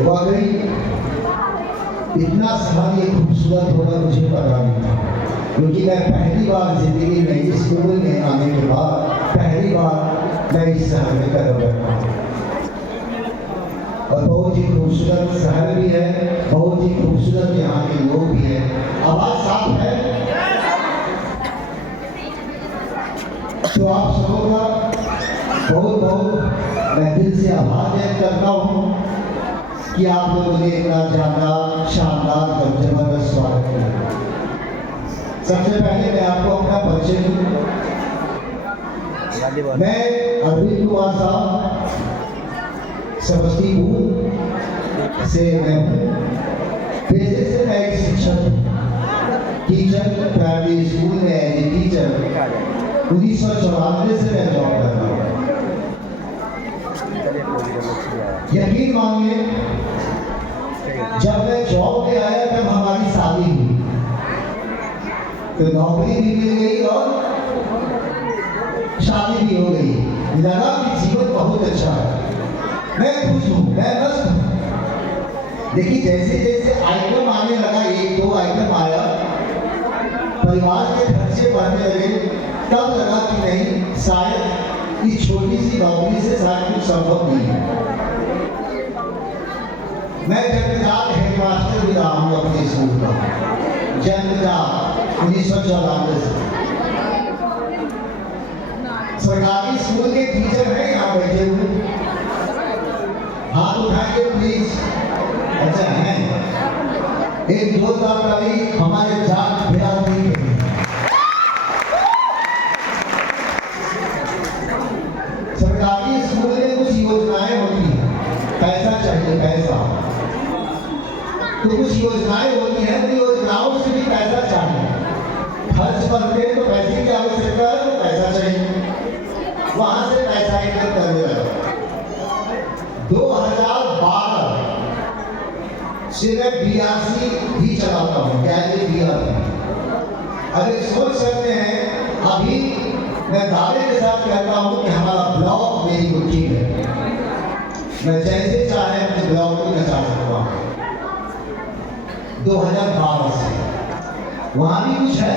वाकई इतना स्थान ये खूबसूरत होगा मुझे पता नहीं था, क्योंकि मैं पहली बार जिंदगी में इस स्कूल में आने के बाद पहली बार मैं इस शहर में कदम रखा और बहुत ही खूबसूरत शहर भी है, बहुत ही खूबसूरत यहाँ के लोग भी हैं। आवाज साफ है तो आप सबों का बहुत बहुत मैं दिल से आभार व्यक्त करता हूँ कि आप लोगों ने इतना ज़्यादा शानदार और जबरदस्त स्वागत किया। सबसे पहले मैं आपको अपना परिचय दूँ। मैं अरविंद कुमार साहब समस्तीपुर से मैं हूँ। पेशे से मैं एक शिक्षक टीचर प्राइमरी स्कूल में एज ए टीचर 1994 से मैं जॉब कर रहा हूँ। यकीन मानिए जब मैं जॉब पे आया तब हमारी शादी हुई, तो नौकरी भी मिल गई और शादी भी हो गई। लगा कि जीवन बहुत अच्छा है, मैं खुश हूँ, मैं मस्त हूँ। देखिए जैसे जैसे आइटम आने लगा, एक दो आइटम आया, परिवार के खर्चे बढ़ने लगे, तब लगा कि नहीं शायद इस छोटी सी नौकरी से शायद कुछ संभव नहीं है। मैं जन्मजात हेडमास्टर भी रहा हूँ अपने स्कूल का, जन्मजात 1994 से। सरकारी स्कूल के टीचर हैं यहाँ बैठे हुए, हाथ उठाएंगे प्लीज। अच्छा है, एक जोरदार ताली हमारे जान बिरादरी के लिए। सरकारी स्कूल में कुछ योजनाएं होती हैं, पैसा चाहिए, पैसा तो कुछ योजनाएं होती हैं, उन योजनाओं से भी पैसा चाहिए। खर्च करते हैं तो पैसे की आवश्यकता है, तो पैसा चाहिए, वहां से पैसा एकत्र करने लगा। 2012 से मैं BRC भी चलाता हूँ, क्या है BRC? अब एक सोच सकते हैं, अभी मैं दावे के साथ कहता हूँ कि हमारा ब्लॉक मेरी मुट्ठी है, मैं जैसे चाहे अपने ब्लॉक को नचा सकता हूँ। 2012 से वहाँ भी कुछ है,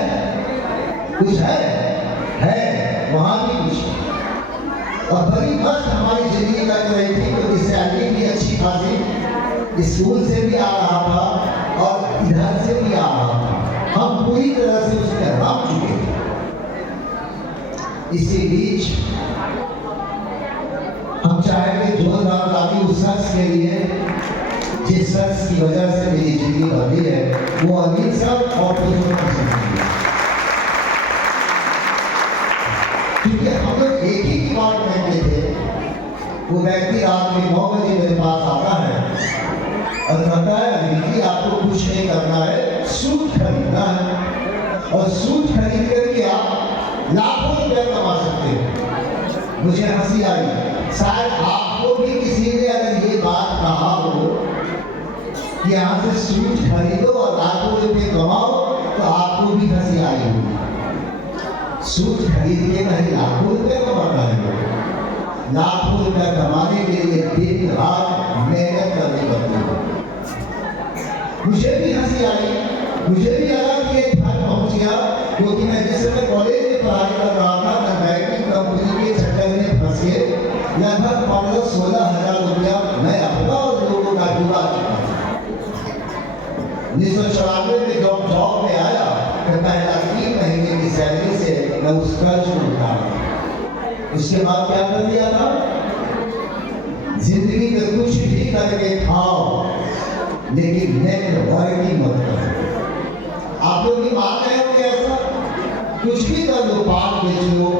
कुछ है वहाँ भी कुछ। और बड़ी मस्त हमारी जिंदगी कट रही थी, क्योंकि सैलरी भी अच्छी खासी स्कूल से भी आ रहा था और इधर से भी आ रहा था। हम पूरी तरह से उसमें रम चुके थे। इसी बीच हम चाहेंगे जोरदार ताली उस शख्स के लिए जिस शख्स की वजह से मेरी जिंदगी बदली है, वो अमीर साहब और क्योंकि हम लोग एक ही डिपार्टमेंट में थे। वो व्यक्ति रात में 9 बजे मेरे पास आता है और कहता है अनिल जी आपको कुछ नहीं करना है, सूट खरीदना है और सूट खरीद करके आप लाखों रुपया कमा सकते हो। मुझे हंसी आई, शायद आपको भी किसी ने अगर ये बात कहा हो कि यहाँ से सूट खरीदो और लाखों रुपये कमाओ, तो आपको भी हंसी आई होगी। सूट खरीद के नहीं लाखों रुपये कमाना है, लाखों रुपया कमाने के लिए दिन रात मेहनत करनी पड़ती है। मुझे भी हंसी आई, मुझे भी लगा कि ये घर पहुंच गया, क्योंकि मैं जिस समय कॉलेज में पढ़ाई कर रहा था, मैं बैंकिंग कंपनी के चक्कर में फंस के लगभग 15-16 हज़ार रुपया मैं अपना और लोगों का डुबा चुका था। 1994 में जॉब में आया तो पहला 3 महीने की सैलरी से मैं उस कर्ज को उठाया। उसके बाद क्या कर दिया था, जिंदगी में कुछ भी करके खाओ, लेकिन नेटवर्किंग मत करो। आप लोग भी मान रहे होंगे ऐसा, कुछ भी कर लो, पान बेच लो,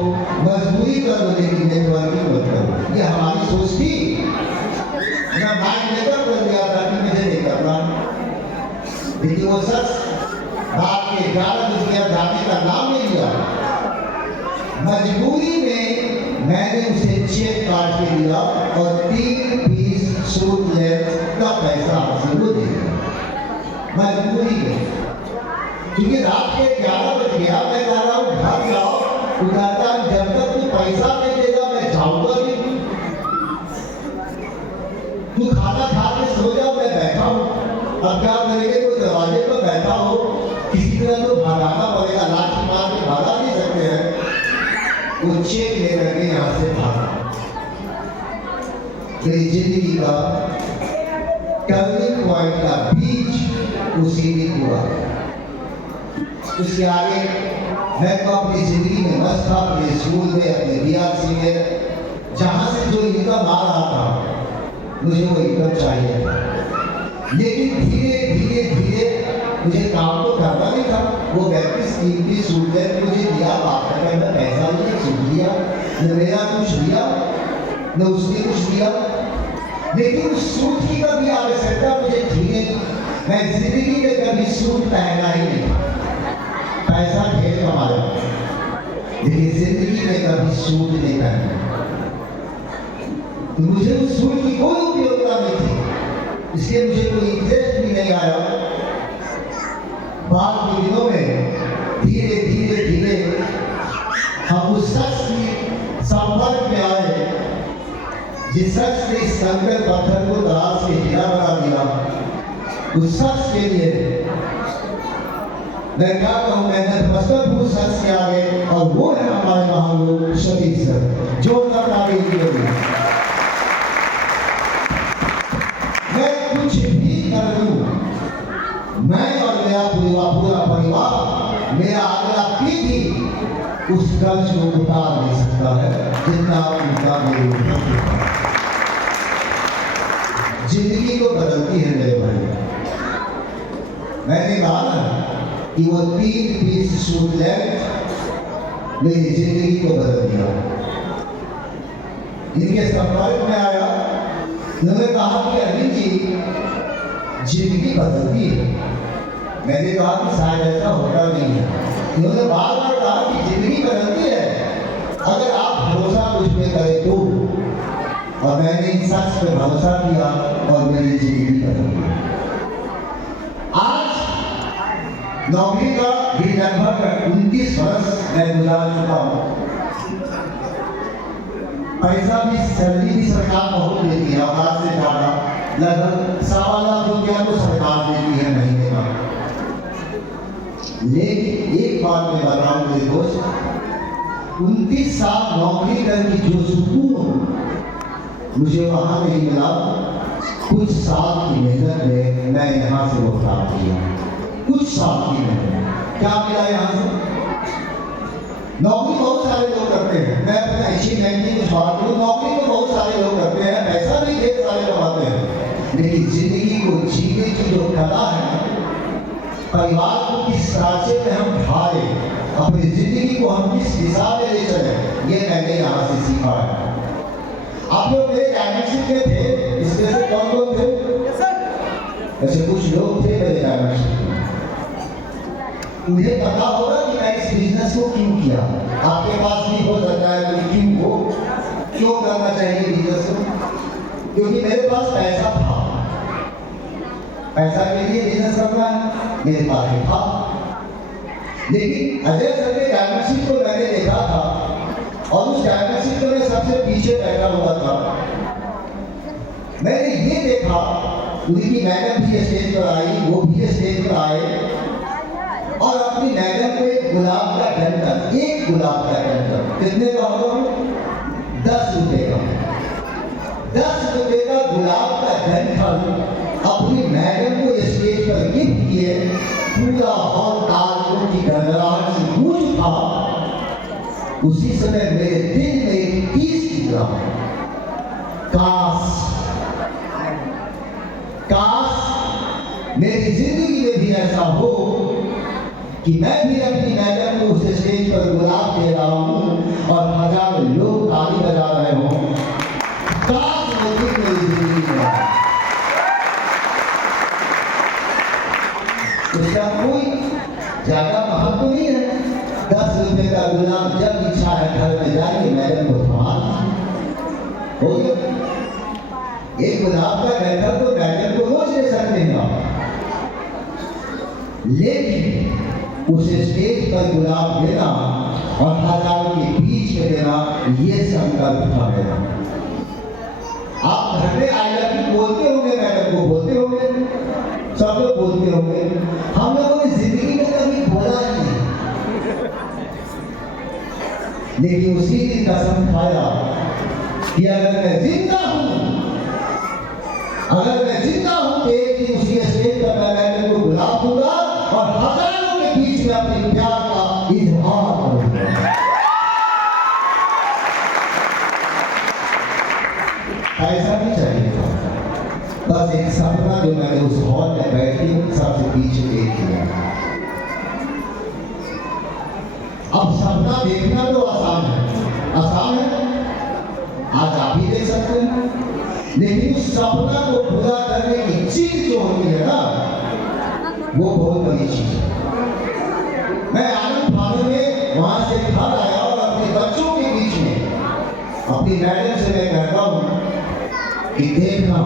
मजदूरी कर लो, लेकिन नेटवर्किंग मत करो। ये हमारी सोच थी। मैं माइंड मेकअप कर दिया था कि मुझे नहीं करना, लेकिन वो शख्स रात के 11 बजे जाने का नाम नहीं लिया। मजबूरी में मैंने उसे चेक काट के दिया और 3 पीस सूट लेस का पैसा आपसे वो दे दिया। मजबूरी में, क्योंकि रात के 11 बज गया, मैं कह रहा हूँ घर जाओ, तो कहता जब तक तू पैसा नहीं देगा मैं जाऊंगा नहीं। अब क्या करेंगे, कोई दरवाजे पर बैठा हो, किसी तरह तो भागाना पड़ेगा, लाठी मार के भागा नहीं सकते हैं, वो चेक लेकर के यहाँ से भागा। मेरी जिंदगी का टर्निंग पॉइंट का बीच उसी दिन हुआ। उसके आगे मैं तो अपनी जिंदगी में मस्त था, अपने स्कूल में, अपने बीआरसी में, जहाँ से जो इनकम आ रहा था मुझे वो इनकम चाहिए था। लेकिन धीरे धीरे धीरे मुझे काम तो करना नहीं था। वो व्यक्ति स्कीम की सूट है मुझे दिया, बात करके मैं पैसा नहीं सूट दिया, न मेरा कुछ दिया न उसने कुछ दिया, लेकिन उस सूट की कभी आवश्यकता मुझे थी। मैं जिंदगी में कभी सूट पहना ही नहीं, पैसा ढेर कमाया, लेकिन जिंदगी में कभी सूट नहीं पहना। तो मुझे उस सूट की कोई उपयोगिता नहीं थी, इसलिए मुझे कोई इंटरेस्ट भी नहीं आया। बाद के दिनों में धीरे धीरे धीरे हम उस शख्स की संपर्क में आए जिस शख्स ने इस कंकड़ पत्थर को दराज से हीरा बना दिया। उस शख्स के लिए मैं क्या कहूँ, मैं नतमस्तक हूँ शख्स के आगे, और वो है हमारे महागुरु शबीर सर। जोरदार ताली दीजिए। मैं कुछ भी कर दूं, मैं और मेरा पूरा परिवार, मेरा अगला पीढ़ी उस कर्ज को उतार नहीं सकता है जितना उनका मेरे ऊपर। जिंदगी को बदलती है मेरे भाई। मैंने कहा ना कि वो 3 पीस सूट मेरी जिंदगी को बदल दिया। इनके संपर्क में आया, उन्होंने कहा कि अरविंद जी जिंदगी बदलती है। मैंने कहा कि शायद ऐसा होता नहीं है। उन्होंने बार बार कहा कि जिंदगी बदलती है अगर आप भरोसा कुछ पे करें तो। और मैंने इन शख्स पे भरोसा किया और मेरी जिंदगी बदल गई। आज नौकरी का भी लगभग 29 वर्ष मैं गुजार चुका हूँ। पैसा भी, सैलरी भी सरकार बहुत देती है, औकात से ज्यादा, लगभग 1.25 लाख रुपया तो सरकार देती है महीने का। लेकिन एक बात मैं बताऊं मेरे दोस्त, 29 साल नौकरी करने की जो सुकून मुझे वहां नहीं मिला, कुछ साल की मेहनत में मैं यहाँ से वो प्राप्त किया। कुछ साल की मेहनत क्या मिला यहाँ से? नौकरी बहुत सारे लोग करते हैं, मैं अपना इसी महंगी कुछ बात करूँ, नौकरी तो बहुत सारे लोग करते हैं, पैसा भी ढेर सारे कमाते हैं, लेकिन जिंदगी को जीने की जो कला है, परिवार को किस रास्ते में हम ढाले, अपनी जिंदगी को हम किस दिशा में ले चले, ये मैंने यहाँ से सीखा है। आप लोग मेरे डायमेंशन में थे, इसमें से कौन कौन थे? ऐसे कुछ लोग थे मेरे डायमेंशन में। उन्हें पता होगा कि मैं इस बिजनेस को क्यों किया। आपके पास भी हो सकता है कोई क्यों हो, क्यों करना चाहिए बिजनेस को? क्योंकि मेरे पास पैसा था, पैसा के लिए बिजनेस करना है, मेरे पास भी था। लेकिन अजय सर के डायमेंशन को मैंने देखा था और उस डायमेंशन को मैं सबसे पीछे बैठा हुआ था। मैंने ये देखा, उनकी मैडम भी स्टेज पर आई, वो भी स्टेज पर आए और अपनी मैडम को एक गुलाब का डंठल, एक गुलाब का डंठल कितने का होगा? 10 रुपए का। 10 रुपए का गुलाब का डंठल अपनी मैडम को स्टेज पर गिफ्ट किए। पूरा हॉल तालियों की गड़गड़ाहट से गूंज उठा। उसी समय मेरे दिल में एक तीस निकला, काश मेरी जिंदगी में भी ऐसा हो कि मैं भी अपनी मैडम को उस स्टेज पर गुलाब दे रहा हूँ और हजारों लोग ताली बजा रहे हों। काश वो दिन मेरी जिंदगी में आए। उसका कोई ज्यादा महत्व नहीं है। 10 रुपए का गुलाब, जब इच्छा है घर में जाइए मैडम को थमा हो गया। एक गुलाब का डंठल तो मैडम को रोज ले सकते हैं आप, लेकिन उस स्टेज पर गुलाब देना और हजारों के बीच में देना, ये संकल्प था मेरा। आप घर में आई लव यू बोलते होंगे, मैडम को बोलते होंगे, सब लोग लोग बोलते होंगे, हम लोगों ने जिंदगी में कभी बोला ही नहीं, लेकिन उसी की कसम खाया कि अगर मैं जिंदा हूं तो एक दिन उसी स्टेज पर मैं मैडम को बुला दूंगा और हजारों के बीच में अपने प्यार का इजहार करूंगा। ऐसा नहीं चाहिए था, बस एक सपना जो मैंने उस हॉल में बैठ के सबसे बीच में देख लिया। अब सपना देखना तो आसान है, आज आप ही देख सकते हैं, लेकिन उस सपना को पूरा करने की चीज जो होती है ना, वो बहुत बड़ी चीज है। मैं आनंद फानन में वहां से घर आया और अपने बच्चों के बीच में अपनी मैडम से मैं कहता हूं कि देखना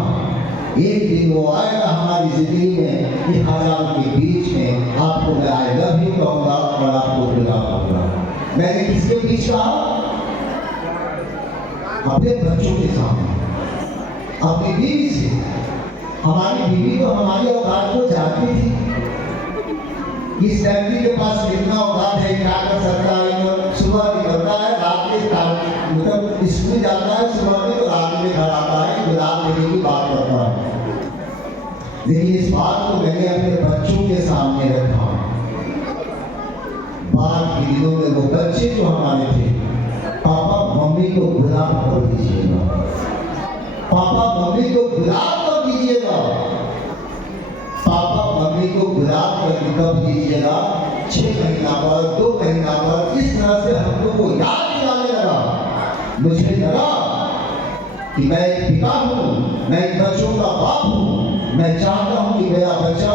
एक दिन वो आएगा हमारी जिंदगी में कि हजारों के बीच में आपको मैं आई लव यू कहूंगा और आपको बुला पाऊंगा। मैंने किसके बीच कहा? अपने बच्चों के सामने, अपनी बीवी से। हमारी बीवी तो हमारी औकात को जानती थी, इस लड़की के पास कितना औकात है, क्या कर सकता है, सुबह निकलता है, रात में मतलब स्कूल जाता है, सुबह में तो रात में घर आता है, गुलाब लेने की बात करता है। लेकिन इस बात को मैंने अपने बच्चों के सामने रखा। बाद के दिनों में वो बच्चे जो हमारे थे, पापा मम्मी को गुलाब कर दीजिएगा, पापा मम्मी को गुलाब कर दीजिएगा, पापा मम्मी को गुलाब कर कब दीजिएगा? 6 महीना पर, 2 महीना पर, इस तरह से हम लोग को याद दिलाने लगा। मुझे लगा कि मैं एक पिता हूँ, मैं एक बच्चों का बाप हूँ, मैं चाहता हूँ कि मेरा बच्चा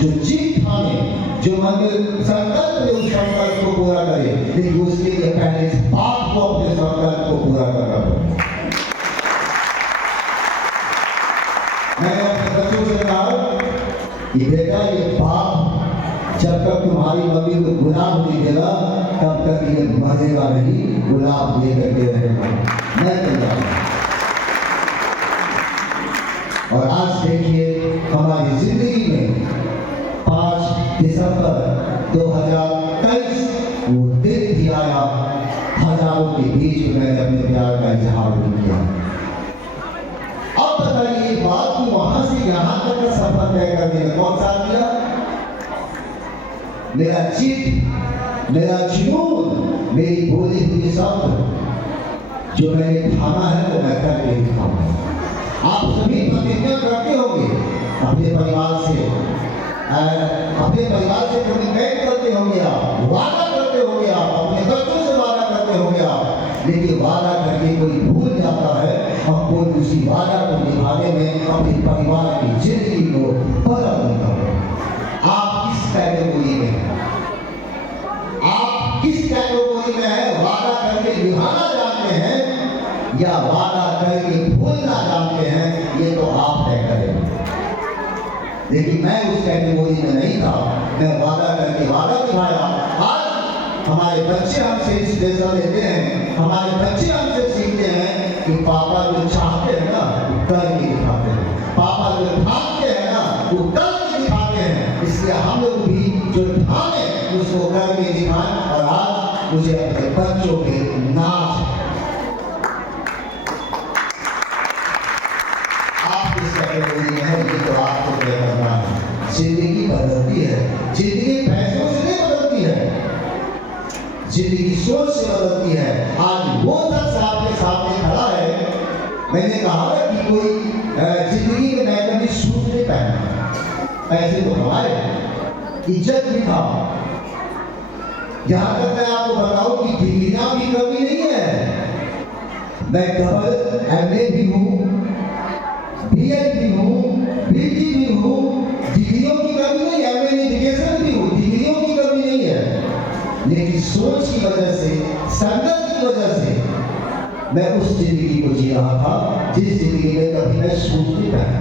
जो जीत ठाने, जो मन में संकल्प है उस संकल्प को पूरा करे, लेकिन उसके लिए पहले इस बाप को अपने संकल्प को पूरा करना पड़ेगा। मैंने अपने बच्चों से कहा कि बेटा ये बाप जब तक तुम्हारी मम्मी को गुलाब नहीं देगा तब तक ये मरेगा नहीं, गुलाब दे करके रहेगा। मैं तैयार। और आज देखिए हमारी जिंदगी में 5 दिसंबर 2023 वो दिन भी आया, हजारों के बीच में मैंने अपने प्यार का इजहार भी किया। अब बताइए बात कि वहां से यहां तक का सफर तय करने में कौन सा किया? मेरा चित, मेरा जुनून, मेरी बोली हुई शब्द जो मैंने ठाना है वो मैं करके दिखाऊंगा। आप सभी प्रतिज्ञा करते होंगे अपने परिवार से कमिटमेंट करते होंगे, आप वादा करते होंगे, आप अपने बच्चों से वादा करते होंगे आप, लेकिन वादा करके कोई भूल जाता है और कोई उसी वादा को निभाने में अपने परिवार की जिंदगी को बदल देता है। आप किस कैटेगरी में हैं? आप किस कैटेगरी में हैं? वादा करके निभाना जानते हैं या वादा करके भूलना जानते हैं? ये तो आप तय करेंगे। लेकिन मैं उस कैटेगरी में नहीं था, मैं वादा करके वादा निभाया। आज हमारे बच्चे हमसे इंस्पिरेशन लेते हैं, हमारे बच्चे हमसे सीखते हैं कि पापा जो चाहते हैं ना वो करके दिखाते हैं, पापा जो ठानते हैं ना वो करके दिखाते हैं। इसलिए हम लोग भी जो ठाने उसको करके दिखाएं। और आज मुझे अपने बच्चों के नाच है, ये तो आपको तय करना है। जिंदगी बदलती है, जिंदगी पैसों से नहीं बदलती है, जिंदगी सोच से बदलती है। आज वो शख्स आपके सामने खड़ा है, मैंने कहा कि कोई जिंदगी में मैं कभी सूट नहीं पहना, पैसे तो कमाए, इज्जत भी था। यहाँ तक मैं आपको बताऊं कि डिग्रियां भी कमी नहीं है, मैं डबल MA भी हूँ, BEd भी हूँ, PG भी हूँ, डिग्रियों की कमी नहीं, MA एजुकेशन भी हूँ, डिग्रियों की कमी नहीं है। लेकिन सोच की वजह से, संगत की वजह से मैं उस जिंदगी को जी रहा था जिस जिंदगी में कभी मैं सूट नहीं पहना।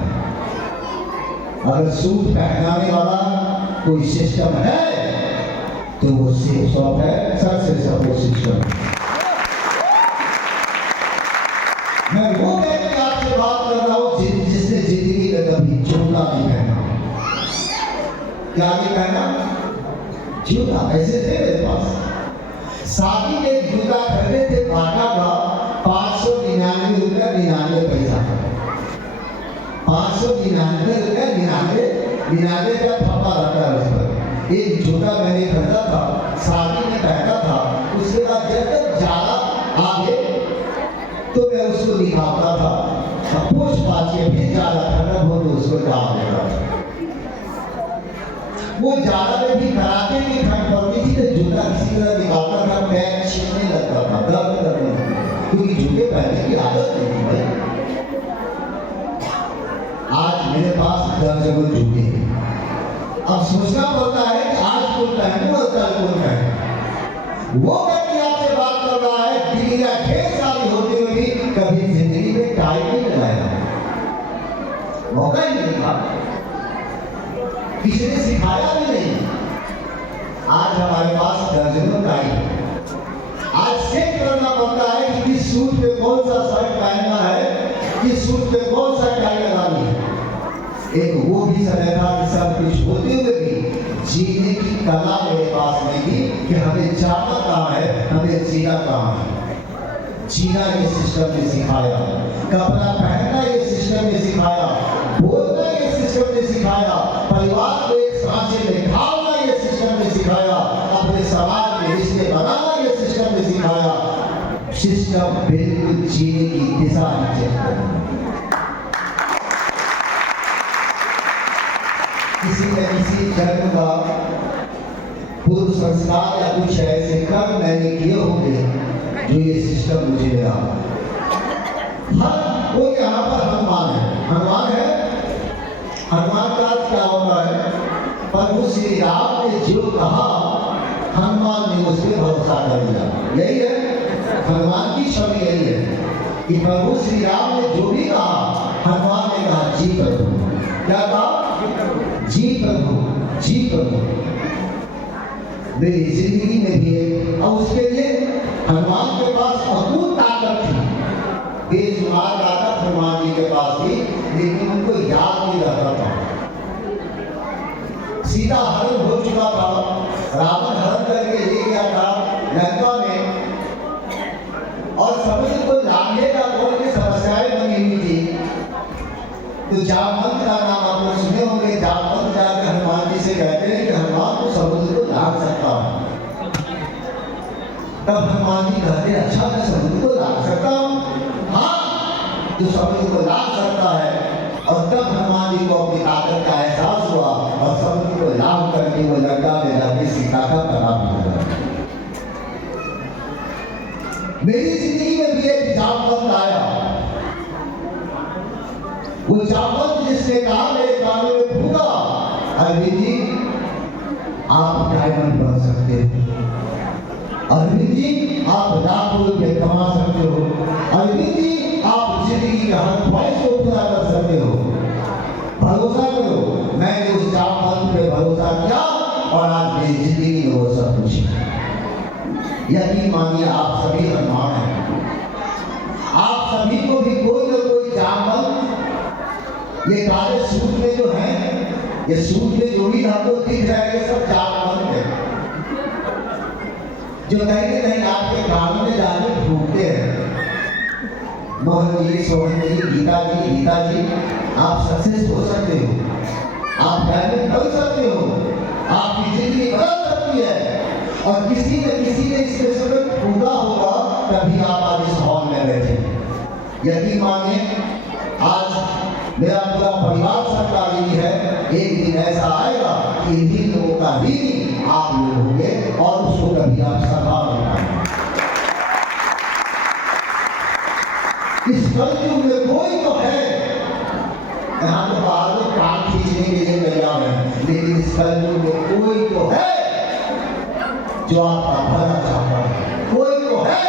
अगर सूट पहनाने वाला कोई सिस्टम है तो वो सिर्फ है सबसे सपोर्ट सिस्टम। मैं वो व्यक्ति आपसे बात कर रहा हूँ जिसने जिंदगी में कभी जूता नहीं पहना, क्या आगे कहना जूता पैसे थे मेरे पास। शादी के जूता खरीदे थे बाटा का 599 रुपया 99 पैसा, 599 रुपया 99 का थप्पा रखा है उस पर। एक जूता मैंने खरीदा था, शादी में पहना था, उसके बाद जब तक ज्यादा आगे तो मैं उसको निकालता था, पोछ पाछ के फिर ज्यादा खत्म हो तो उसको डाल देता था। वो ज्यादा में भी कराते की ठंड पड़ती थी तो जूता किसी तरह निकालता था, पैर छिलने लगता था, दर्द करने लगता, क्योंकि जूते पहनने की आदत नहीं थी भाई। आज मेरे पास दर्जनों जूते हैं। अब सोचना पड़ता है कि आज कौन पहनूं और कल कौन पहनूं। वो व्यक्ति आपसे बात कर रहा है, डिग्रियां ढेर सारी होते हुए भी कभी जिंदगी में टाई नहीं लगाया, मौका ही नहीं था, किसी ने सिखाया भी नहीं। आज हमारे पास दर्जनों टाई है। आज सेट करना पड़ता है कि किस सूट पे कौन सा शर्ट पहनना है, किस सूट पे कौन सा टाई लगानी है। एक वो भी समय था कि सब कुछ होते हुए भी जीने की कला मेरे पास नहीं थी कि हमें जाना कहाँ है, हमें जीना कहाँ है। जीना ये सिस्टम ने सिखाया, कपड़ा पहनना ये सिस्टम ने सिखाया, बोलना ये सिस्टम ने सिखाया, परिवार को एक सांचे में ढालना ये सिस्टम ने सिखाया, अपने समाज में रिश्ते बनाना ये सिस्टम ने सिखाया। सिस्टम बिल्कुल जीने की दिशा ही चेक करना। किसी न किसी जन्म का पूर्व संस्कार या कुछ ऐसे कर्म मैंने किए होंगे जो ये सिस्टम मुझे मिला। हर कोई यहाँ पर हनुमान है, हनुमान है, हनुमान का अर्थ क्या होता है? प्रभु श्री राम ने जो कहा हनुमान ने उस पर भरोसा कर लिया। यही है हनुमान की छवि, यही है कि प्रभु श्री राम ने जो भी कहा हनुमान ने कहा जी प्रभु। क्या कहा? जी प्रभु, जी प्रभु। मेरी जिंदगी में भी है और उसके लिए हनुमान के पास अद्भुत ताकत थी, बेशुमार ताकत हनुमान जी के पास थी, लेकिन उनको याद नहीं रहता था। सीता हरण हो चुका था, रावण हरण करके ले गया था लंका में, और समुद्र को लांघने का कौन की समस्याएं बनी हुई थी। तो जामवंत का नाम आप सुने होंगे। जामवंत जाकर हनुमान जी से कहते हैं कि हनुमान को समुद्र को लांघ सकता है। तब हनुमान जी कहते हैं अच्छा मैं समुद्र को लांघ सकता हूँ? हाँ, जो समुद्र को लांघ सकता है। और तब हनुमान जी को अपनी ताकत का एहसास हुआ और समुद्र को लांघ करके वो लंका में जाके सीता का पराभव हुआ। मेरी जिंदगी में भी एक जामवंत आया। वो जामवंत जिसने कहा मेरे कानों में फूका, अरविंद जी आप डायमंड बन सकते हो, अरविंद जी आप लाखों रुपए कमा सकते हो, अरविंद जी आप जिंदगी के हर ख्वाहिश को पूरा कर सकते हो, भरोसा करो। मैंने उस जामवंत पे भरोसा किया और आज मेरी जिंदगी में वो सब कुछ है। यकीन मानिए आप सभी हनुमान हैं। आप सभी को भी कोई ना कोई जामवंत ये काले सूट में जो है, ये सूट में जो भी हमको दिख रहा है ये सब जामवंत है, जो कहीं ना कहीं आपके कानों में जाके फूकते हैं। मोहन जी, सोहन जी, गीता जी आप सक्सेस हो सकते हो, आप डायमंड बन सकते हो, आपकी जिंदगी बदल सकती है। और किसी न किसी ने इसके समय फूका होगा तभी आप आज इस हॉल में बैठे। यकीन मानिए आज मेरा पूरा परिवार सरकारी है। एक दिन ऐसा आएगा कि इन्हीं लोगों का ऋणी आप लोग होंगे और उसको कभी आप सभा नहीं पाएंगे। इस कलयुग में कोई तो है, यहाँ तो बाहर में काम खींचने के लिए तैयार है, लेकिन इस कलयुग में कोई तो है जो आपका भला चाहता है, कोई तो है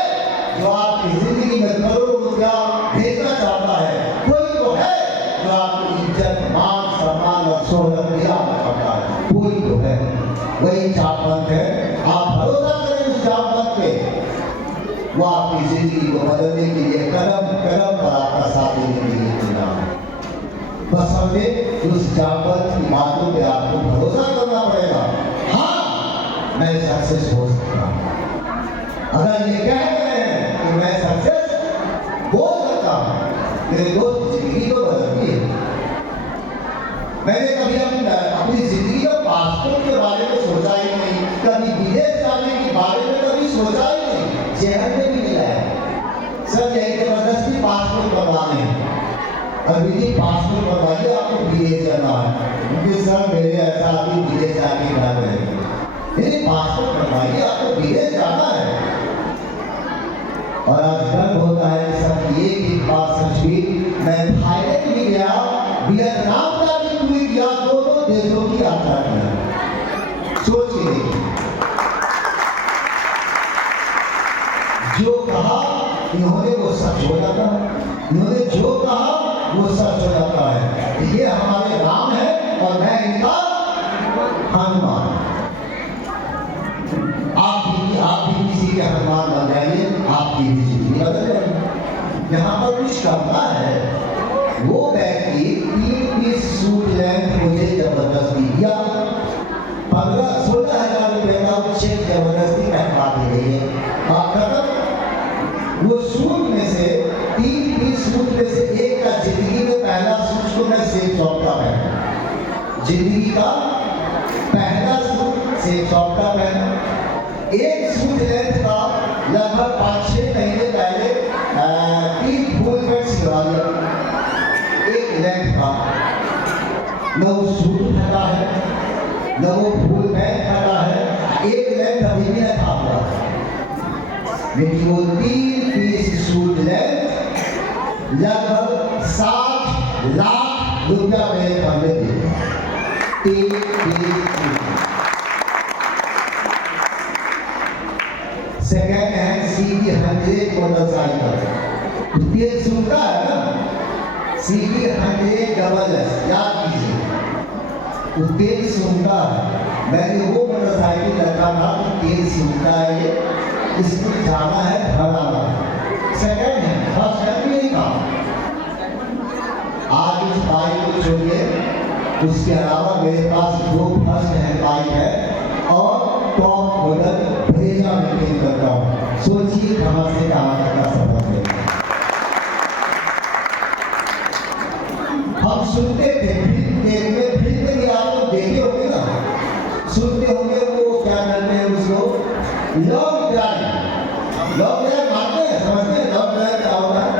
जो आपकी जिंदगी में करोड़ों रुपया भेजना चाहता है, कोई तो है जो आपकी इज्जत, मान, सम्मान और शोहरत दिलाना चाहता है, कोई तो है। वही जामवंत है। आप भरोसा करें उस जामवंत पे, वो आपकी जिंदगी को बदलने के लिए कदम कदम पर आपका साथ देने के लिए तैयार है। बस हमें उस जामवंत की बातों पे आपको भरोसा करना मैं सक्सेस हो सकता हूँ। अगर ये कह रहे हैं कि मैं सक्सेस हो सकता हूँ, मेरे दोस्त जिंदगी तो बदलती है। मैंने कभी अपनी जिंदगी का पासपोर्ट के बारे में सोचा ही नहीं, कभी विदेश जाने के बारे में कभी सोचा ही नहीं। शहर में भी मिला है सर, यही जबरदस्ती पासपोर्ट बनवाने हैं। अभी भी पासपोर्ट बनवाइए, आपको विदेश जाना है। क्योंकि सर मेरे ऐसा आदमी विदेश जाके ना रहे, मेरे पासपोर्ट बनवाइए, आपको विदेश जाना है। और आज गर्व होता है कि सर एक बात सच हुई, मैं थाईलैंड भी गया, वियतनाम का भी ट्वीट किया, दोनों देशों की यात्रा की। सोच के देखिए, जो कहा इन्होंने वो सच हो जाता है, इन्होंने जो कहा वो सच हो जाता है। ये हमारे राम है और मैं इनका हनुमान। आप भी किसी के हनुमान बन जाइए, आपकी भी जिंदगी बदल जाएगी। यहाँ पर कुछ करना है, वो व्यक्ति 3 पीस सूट लेंथ मुझे जबरदस्ती दिया, 15-16 हजार रुपए का चेक जबरदस्ती पहनवा दी गई है। बात खत्म। वो सूट में से 3 पीस सूट में से एक का जिंदगी में पहला सूट को मैं सेल शॉप का पहना, जिंदगी का पहला सूट सेल शॉप का पहना। एक सूट लेंथ का लगभग 5-6 महीने पहले 3 फुल पैंट सिलवा दिया, एक लेंथ का। न वो सूट फटा है, न वो फुल पैंट फटा है, एक लेंथ अभी भी रखा हुआ है। लेकिन वो 3 पीस सूट लेंथ लगभग 60 लाख रुपया मेरे घर में दिया। 3 piece suit. Second hand CB 100 motorcycle, तेल सुनता है ना, सीबी 100 डबल एस, याद कीजिए, तेल सुनता है। मैंने वो मोटरसाइकिल रखा था कि तेल सुनता है, ये इसको जाना है भराना। सेकेंड हैंड, फर्स्ट हैंड नहीं था। आज इस बाइक को छोड़िए, उसके अलावा मेरे पास 2 फर्स्ट हैंड बाइक है और टॉप मॉडल ब्रेजा मेंटेन करता हूँ। सोचिए कहाँ से कहाँ तक का सफर है। हम सुनते थे फिल्म में आप लोग देखे होंगे ना, सुनते होंगे वो क्या करते हैं उसको, लॉन्ग ड्राइव मानते हैं, समझते हैं लॉन्ग ड्राइव क्या होता है?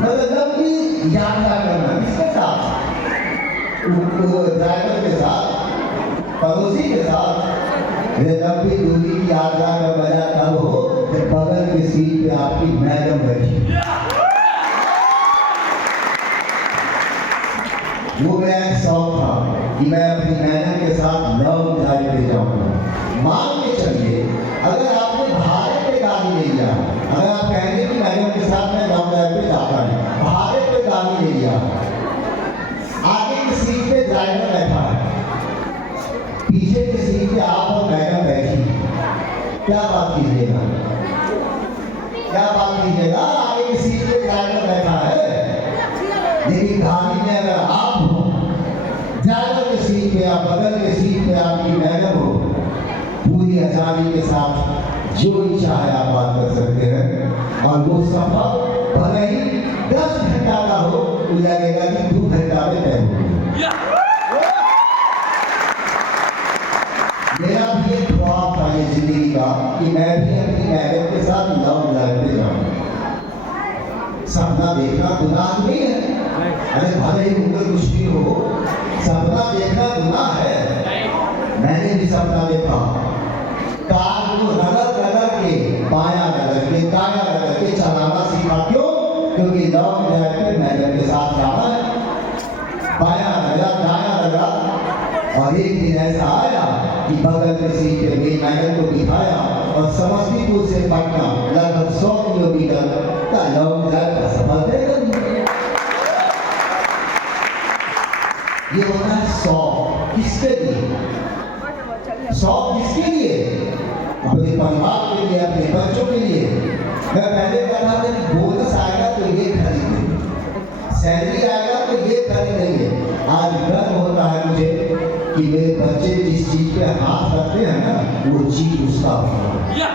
मतलब लंबी यात्रा करना, किसके साथ? ड्राइवर के साथ, पड़ोसी के साथ। लंबी दूरी की यात्रा का मजा तब हो जब बगल की सीट पे आपकी मैडम बैठी। वो मेरा एक शौक था कि मैं अपनी मैडम के साथ लॉन्ग ड्राइव पे जाऊंगा। मान के चलिए, अगर आपने भाड़े पे गाड़ी ले लिया, अगर आप कहेंगे कि मैडम के साथ मैं लॉन्ग ड्राइव पे जाता हूँ, भाड़े पे गाड़ी ले लिया, आगे की सीट पे ड्राइवर बैठा है, पीछे की सीट पे आप और मैडम बैठी, क्या बात कीजिएगा? क्या बात कीजिएगा? आगे की सीट पे ड्राइवर बैठा है, लेकिन गाड़ी में अगर आप हो, ड्राइवर की सीट पे या बगल की सीट पे आपकी मैडम हो, पूरी आजादी के साथ जो इच्छा है आप बात कर सकते हैं। और वो सफर भले ही 10 घंटा का हो, तो लगेगा कि 2 घंटा में तय हो। मेरा भी एक ख्वाब था ये जिंदगी का कि मैं भी अपनी मैडम के साथ लॉन्ग ड्राइव पे जाऊँ। सपना देखना गुनाह नहीं है, अरे भले ही उम्र कुछ भी हो, सपना देखना गुनाह है। मैंने भी सपना देखा, कार को रगड़ के, बायां रगड़ के, दायां रगड़ के चलाना सीखा। क्यों? क्योंकि लॉन्ग ड्राइव पे मैडम के साथ जाना है। बायां रगड़ा, दायां रगड़ा, और एक दिन ऐसा आया कि बगल की सीट पे मेरी मैडम को दिखाया और समस्तीपुर से पटना लगभग 100 किलोमीटर का लॉन्ग ड्राइव का सफर तय कर दिया। ये होता है शौक। किसके लिए शौक? किसके लिए? अपने परिवार के लिए, अपने बच्चों के लिए। मैं पहले कहा था कि बोनस आएगा तो ये खरीदेंगे, सैलरी आएगा तो ये खरीदेंगे। आज गर्व होता है मुझे कि मेरे बच्चे जिस चीज पे पे हाथ रखते हैं ना, वो चीज उसका होगा।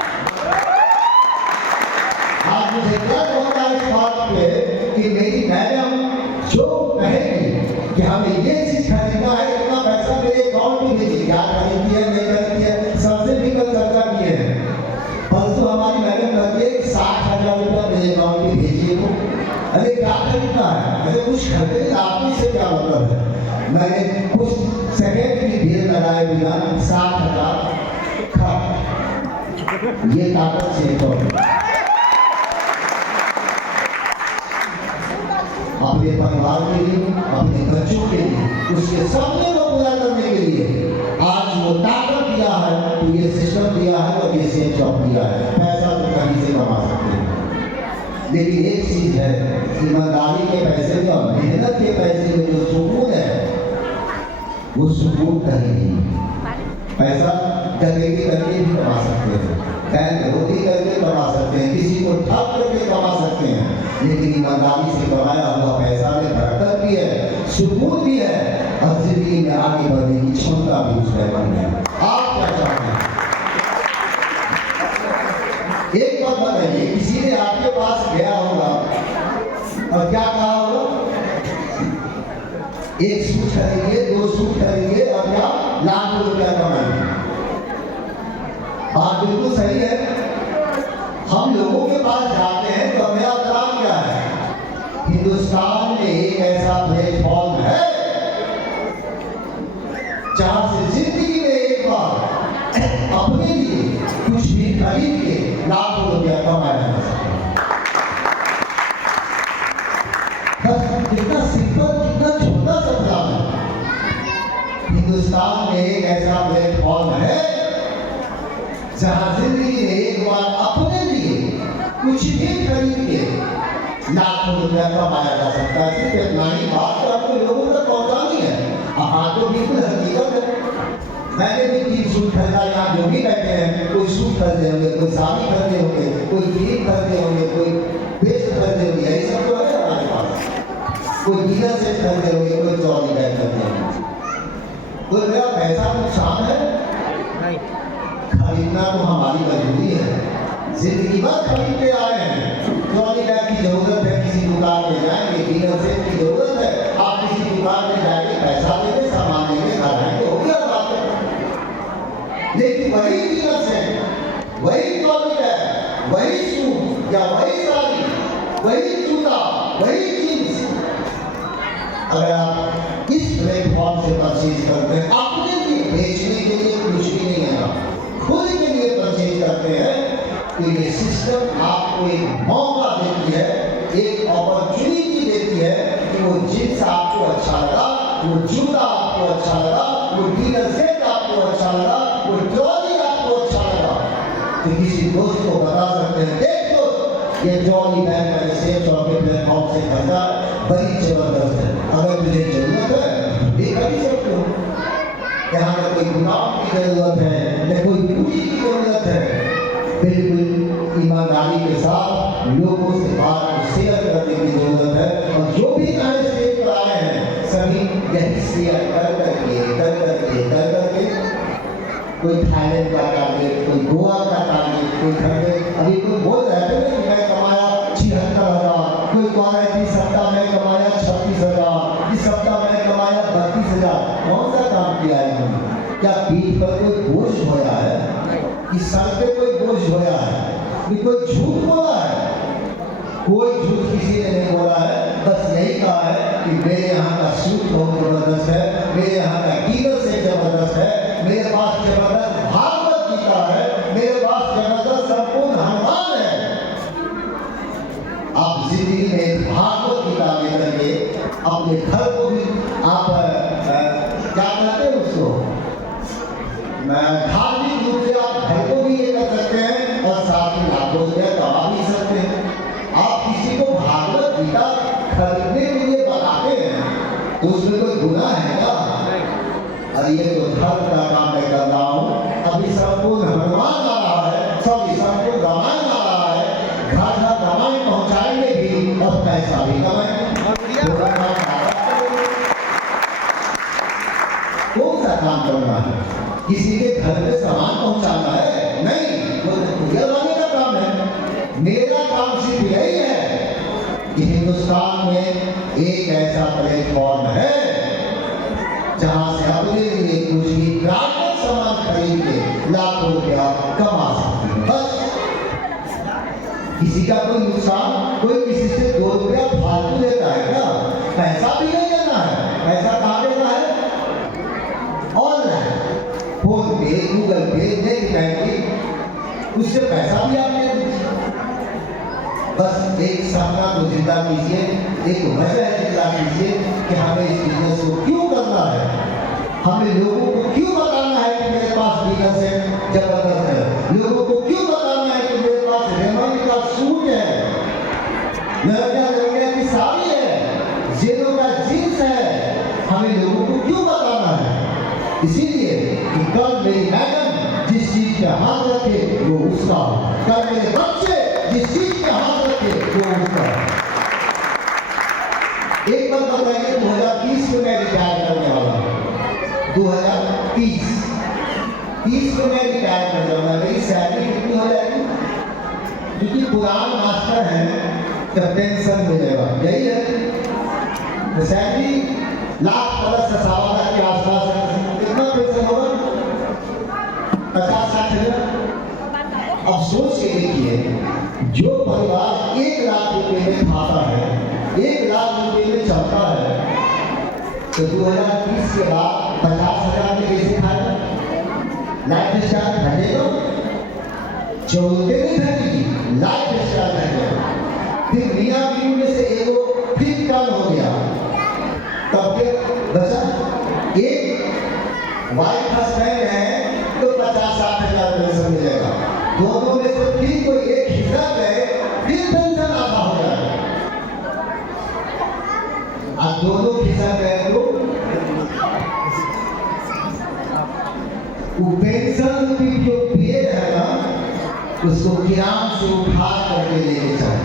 आज मुझे गर्व होता है इस बात पे कि मेरी मैडम जो कहेगी कि हमें ये चीज खरीदना है, इतना पैसा मेरे अकाउंट में भेजिए, क्या खरीदती है नहीं खरीदती है सबसे निकल चर्चा की है। परसों हमारी मैडम कहती है 60,000 रुपया मेरे अकाउंट में भेजिए को। अरे क्या खरीदना है, अरे कुछ खरीदे आपकी से क्या मतलब है। मैंने कुछ सेकेंड की भीड़ लगाए बिना 60,000 खर्च, ये ताकत से तो अपने परिवार के लिए, अपने बच्चों के लिए, उसके सपने को पूरा करने के लिए आज वो ताकत दिया है, तो ये सिस्टम दिया है और ये सेफ जॉब दिया है। पैसा तो कहीं से कमा सकते हैं, लेकिन एक चीज है, ईमानदारी के पैसे में और मेहनत के पैसे में जो सुकून है, वो सुकून कहीं नहीं। पैसा डकैती करके भी कमा सकते हैं, बैंक रोटी करके कमा सकते हैं, किसी को ठग करके कमा सकते हैं, लेकिन ईमानदारी से कमाया हुआ पैसा में बरकत भी है, सुकून भी है और जिंदगी में आगे बढ़ने की क्षमता भी उसमें बन है। आप क्या चाहते हैं? एक बात बताइए, किसी ने आपके पास गया होगा और क्या कहा होगा? एक सूट खरीदिए, 2 सूट खरीदिए और क्या लाख रुपया कमाएंगे। बात बिल्कुल सही है। हम लोगों के पास जाते हैं तो मेरा काम क्या है? हिंदुस्तान में एक ऐसा प्लेटफॉर्म है जहां से जिंदगी में एक बार अपने लिए कुछ भी खरीद के लाखों रुपया कमाया जा सकता है। बस कितना सिंपल, कितना छोटा सा प्लान है। हिंदुस्तान में एक ऐसा प्लेटफॉर्म है जहां जिंदगी में एक बार अपने लिए कुछ भी खरीद के लाखों रुपया कमाया जा सकता है। सिर्फ इतना ही बात तो आपको लोगों तक पहुंचानी है। हाँ, तो बिल्कुल हकीकत है। मैंने भी 3 सूट खरीदा, यहाँ जो भी बैठे हैं, कोई सूट खरीदे होंगे, कोई साड़ी खरीदे होंगे, कोई क्रीम खरीदे होंगे, कोई पेस्ट खरीदे होंगे, यही सब तो है हमारे पास। कोई डिनर सेट खरीदे होंगे, कोई ट्रॉली बैग खरीदे होंगे। तो मेरा पैसा नुकसान है? खरीदना तो हमारी मजबूरी है। जिंदगी भर खरीदते आए हैं। ट्रॉली बैग की जरूरत है, किसी दुकान में जाएंगे, डिनर सेट की जरूरत है, आप किसी दुकान में जाएंगे, पैसा देंगे, सामान लेंगे, खाएंगे, हो गया बात है। लेकिन वही डिनर सेट, वही ट्रॉली बैग, वही सूट या वही साड़ी, वही जूता, वही जींस, अगर आप इस प्लेटफॉर्म से परचेज करते हैं, अपने लिए बेचने के लिए कुछ भी नहीं है, खुद के लिए परचेज करते हैं, तो ये सिस्टम आपको एक मौका देती है, एक अपॉर्चुनिटी देती है कि वो जींस आपको अच्छा लगा, वो जूता आपको अच्छा लगा, वो डिनर सेट आपको अच्छा लगा, वो ट्रॉली आपको अच्छा लगा, तो किसी दोस्त को बता सकते हैं, देख दोस्त ये ट्रॉली बैग मैंने सेफ शॉप के प्लेटफॉर्म से खरीदा, बड़ी जबरदस्त है, अगर तुझे जरूरत है भी खरीद सकते हो। यहाँ पर कोई गुलाम की जरूरत है, न कोई पूंजी की जरूरत है। बिल्कुल ईमानदारी के साथ लोगों से बात को शेयर करने की जरूरत है, और जो भी नए स्टेज पर आए हैं सभी यही शेयर कर करके कोई थाईलैंड का टारगेट, कोई गोवा का टारगेट, कोई खड़े अभी कोई बोल रहे थे कि मैं कमाया 76,000, कोई कह रहा है कि सप्ताह में कमाया 36,000, इस सप्ताह में कमाया 32,000। कौन सा काम किया है इन्होंने? क्या पीठ पर कोई बोझ होया है कि सर पे कोई बोझ होया है कि कोई झूठ बोला है? कोई झूठ किसी ने नहीं बोला है, बस यही कहा है कि मेरे यहाँ का सूट बहुत जबरदस्त है, मेरे यहाँ का टीगर से जबरदस्त है, मेरे पास जबरदस्त भागवत गीता है, मेरे पास जबरदस्त संपूर्ण हनुमान है। आप जिंदगी में भागवत गीता लेकर के अपने घर को भी आप क्या कहते हैं उसको, धार्मिक रूप से आप घर को भी ये कर सकते हैं और साथ में लाखों रुपया कमा भी सकते हैं। आप किसी को भागवत गीता खरीदने के लिए बताते हैं तो उसमें कोई गुनाह है क्या? अरे ये तो धर्म का काम मैं कर रहा हूँ, अभी संपूर्ण हनुमान आ रहा है, संपूर्ण रामायण आ रहा है, घर घर रामायण पहुँचाएंगे भी और पैसा भी कमाएंगे। कौन सा काम करना है? किसी के घर में सामान पहुंचाना है, नहीं, वो कुरियर वाले का काम है। मेरा काम सिर्फ यही है कि हिंदुस्तान में एक ऐसा प्लेटफॉर्म है जहां से अपने लिए कुछ भी ब्रांडेड सामान खरीद के लाखों रुपया कमा सकते हैं। बस किसी का कोई नुकसान, कोई किसी से 2 रुपया फालतू लेता है क्या? पैसा भी नहीं लेना है। पैसा कहाँ लेना है? ऑनलाइन, फोन पे, गूगल पे, नेट बैंकिंग, उससे पैसा भी आप ले लीजिए। बस एक सपना को जिंदा कीजिए, एक वजह जिंदा कीजिए कि हमें इस बिजनेस को क्यों करना है, हमें लोगों को क्यों बताना है कि मेरे पास बिजनेस है जबरदस्त है, लोगों को क्यों बताना है कि मेरे पास रेमंड का सूट है, लड़कियां की साड़ी है, जेलों का जींस है, हमें लोगों को क्यों बताना है? इसीलिए कि कल मेरी मैडम जिस चीज पे हाथ रखे वो उसका, कल मेरे बच्चे जिस चीज पे हाथ रखे वो उसका। एक बार बताइए, 2030 में मैं रिटायर करने वाला हूँ। 2030 में मैं रिटायर कर जाऊंगा। मेरी सैलरी कितनी हो जाएगी? क्योंकि पुरान मास्टर है तो पेंशन मिलेगा, यही है। तो सैलरी लाख प्लस 7,000 के आसपास है। कितना पेंशन होगा? 50-60 हजार। अब सोच के देखिए, जो परिवार 1 लाख रुपए में खाता है, 1 लाख रुपए में चलता है, तो 2030 के बाद 50,000 में कैसे खाएगा? लाइफ स्टाइल घटेगा, चलते नहीं घटेगी, लाइफ स्टाइल घटेगा। फिर मियाँ बीवी में से एगो फिर कम हो गया, तब के बचा एक वाइफ हस्बैंड है तो 50-60 हजार पेंशन मिलेगा। दोनों में से फिर कोई एक हिस्सा गए, फिर पेंशन आधा हो जाएगा। अब दोनों हिस्सा गए तो वो पेंशन की जो पेड़ है ना, उसको किरान से उठा करके लेके जाए।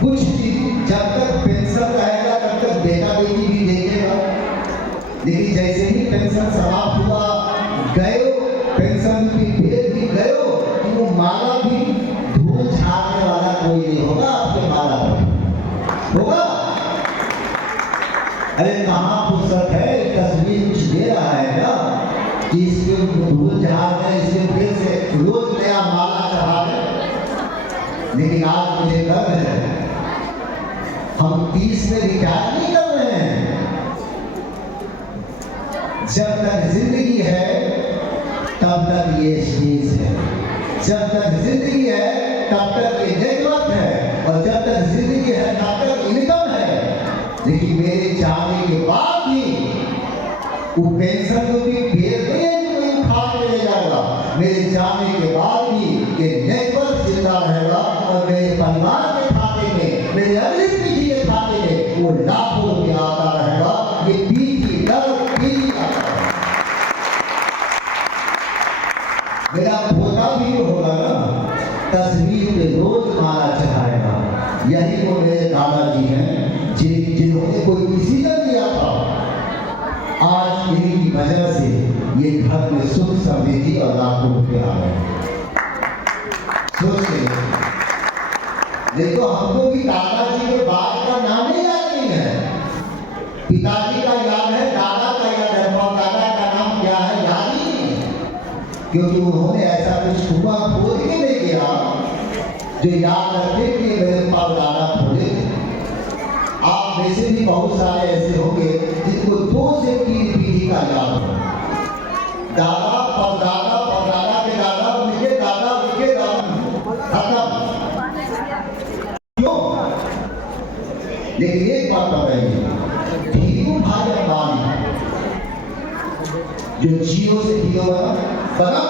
कुछ दिन जब तक पेंशन रहेगा तब तक बेटा बेटी भी देखेगा, लेकिन जैसे ही पेंशन समाप्त हुआ, गए पेंशन की पेड़ भी गए, कि वो माला भी धूल झाड़ने वाला कोई नहीं होगा आपके माला पर, होगा? अरे कहाँ फुर्सत है, तस्वीर कुछ दे रहा है ना कि इसके धूल झाड़ है, इसके फिर से रोज नया माला चढ़ा है। लेकिन आज मुझे गर्व है, हम 30 में रिटायर नहीं कर रहे हैं। जब तक जिंदगी है तब तक ये स्टेज है, जब तक जिंदगी है तब तक ये नेटवर्क है, और जब तक जिंदगी है तब तक इनकम है। लेकिन मेरे जाने के बाद भी वो पेंशन को भी पेड़ नहीं कोई उठा के ले जाएगा। मेरे जाने के बाद भी ये नेटवर्क जिंदा रहेगा, और मेरे परिवार के खाते में, मेरे अगली पीढ़ी के खाते में वो लाखों रुपया आता रहेगा। ये पीढ़ी दर पीढ़ी आता है। मेरा पोता भी होगा ना, तस्वीर पे रोज माला चढ़ाएगा। यही वो मेरे दादाजी हैं जिन्होंने कोई डिसीजन लिया था। आज इनकी वजह से ये घर में सुख समृद्धि और लाखों रुपये आ गए। सोचिए, देखो हमको भी दादाजी के बाद का नाम ही याद नहीं है। पिताजी का याद है, दादा का याद है, और दादा का नाम क्या है याद ही नहीं है, क्योंकि उन्होंने ऐसा कुछ कुआं खोद के नहीं किया जो याद रखने के लिए मेरे पास दादा खोले। आप में से भी बहुत सारे ऐसे होंगे जिनको 2 से 3 पीढ़ी का याद हो। दादा परदादा, परदादा के दादा, उनके दादा, उनके दादा, खत्म। क्यों? लेकिन एक बात बताइए, धीरू भाई अंबानी जो जियो से जियो बना,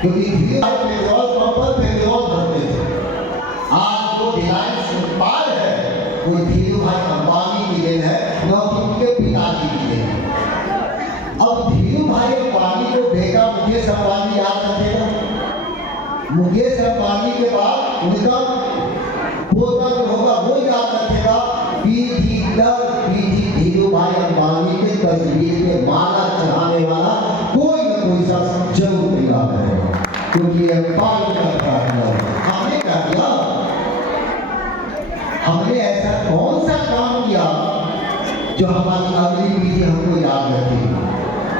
क्योंकि धीरू भाई पेट्रोल पंप पर पेट्रोल भरते थे। आज वो रिलायंस पार है, वो धीरू भाई अंबानी की देन है, न उनके पिताजी की देन है। अब धीरू भाई अंबानी को बेटा मुकेश अंबानी याद रखेगा। मुकेश अंबानी के बाद उनका पोता जो होगा वो याद रखेगा। पीढ़ी दर पीढ़ी धीरू भाई अंबानी बस वीर पे माला चढ़ाने वाला कोई न कोई शख्स जरूर तैयार रहेगा, क्योंकि ये पाल का हमने क्या किया, हमने ऐसा कौन सा काम किया जो हमारी अगली पीढ़ी हमको याद रखेगी।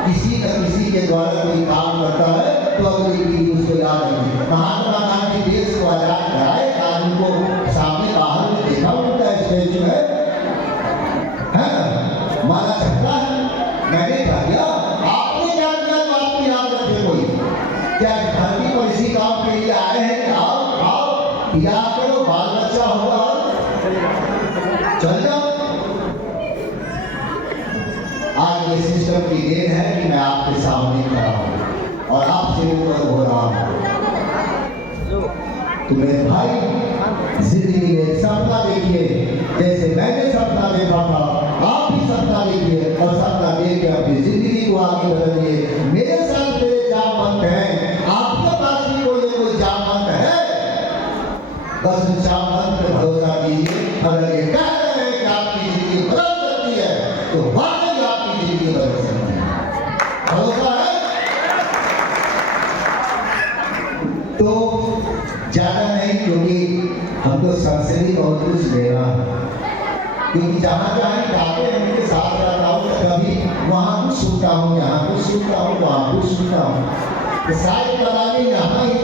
किसी न किसी के द्वारा कोई काम करता है तो अगली पीढ़ी उसको याद रखेगी। महात्मा गांधी देश को आजाद कराए, गांधी को सामने बाहर में देखा उनका स्टेचू है ना, माला चढ़ता है। मैंने कहा किया, आपने क्या किया तो आपको याद रखे कोई। क्या धरती पर इसी काम के लिए आए हैं कि आओ याद करो, बाल बच्चा होगा चल जाओ। आज ये सिस्टम की देन है कि मैं आपके सामने खड़ा हूं और आपसे ऊपर हो रहा हूं। तो मेरे भाई, जिंदगी में सपना देखिए, जैसे मैंने सपना देखा था, आप भी सपना देखिए और सपना देख के अपनी जिंदगी को आगे बढ़ाइए। मेरे साथ मेरे जामवंत हैं, आपके पास भी कोई जामवंत है, बस जामवंत पे भरोसा कीजिए। अगर ये कह रहे हैं कि आपकी जिंदगी बदल सकती है तो वाकई आपकी जिंदगी बदल सकती है। भरोसा है तो ज्यादा नहीं, क्योंकि हमको सबसे भी बहुत कुछ लेना है, क्योंकि जहाँ जहाँ जाते हैं उनके साथ रहता हूँ, कभी वहाँ कुछ सुनता हूँ, यहाँ कुछ सुनता हूँ, वहाँ कुछ सुनता हूँ। तो शायद कराने यहाँ ही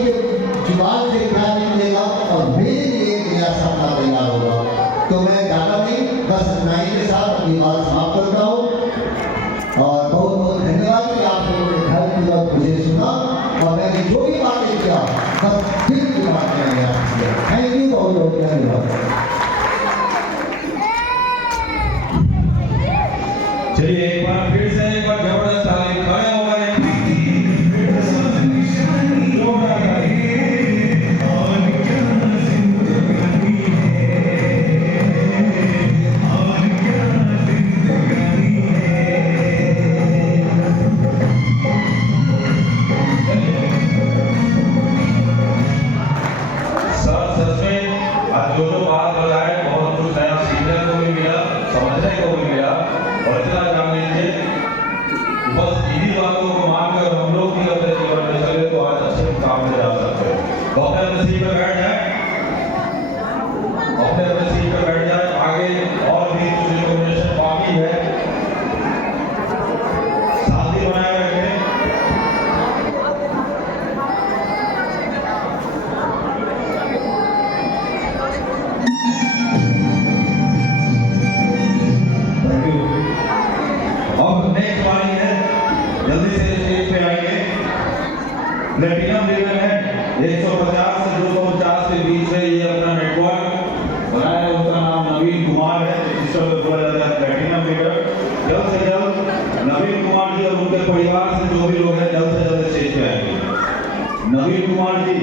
जुबान से क्या निकलेगा और मेरे लिए एक नया सपना तैयार होगा। तो मैं ज़्यादा नहीं, बस नाई के साथ अपनी बात समाप्त करता हूँ और बहुत बहुत धन्यवाद कि आप लोगों ने घर की बात मुझे सुना और मैंने जो भी बातें किया बस दिल की बातें मैंने आपसे किया। थैंक यू, बहुत बहुत धन्यवाद। चलिए एक बार फिर से एक बार जबरदस्त ताली, खड़े हो गए। सच में आज जो बात बताए बहुत कुछ नया सीखने को भी मिला, समझने को भी मिला। और इतना जान लीजिए, बस इन्हीं बातों को मानकर हम लोग भी अपने जीवन में चले तो आज अच्छे मुकाम पे जा सकते हैं। तो अपने सीट पर बैठ जाए, अपने सीट पर बैठ जाए। आगे और भी कुछ रिकॉग्निशन बाकी है, शांति बनाए रखें। अब नेक्स्ट बारी है, जल्दी से स्टेज पे आएंगे। प्लेटिनम लेवल है 150 से 250 के बीच में ये अपना नेटवर्क बनाया है, उसका नाम नवीन कुमार है, सिस्टम में बोला जाता है प्लेटिनम लेवल। जल्द से जल्द नवीन कुमार जी और उनके परिवार से जो भी लोग हैं जल्द से जल्द स्टेज पे आएंगे। नवीन कुमार जी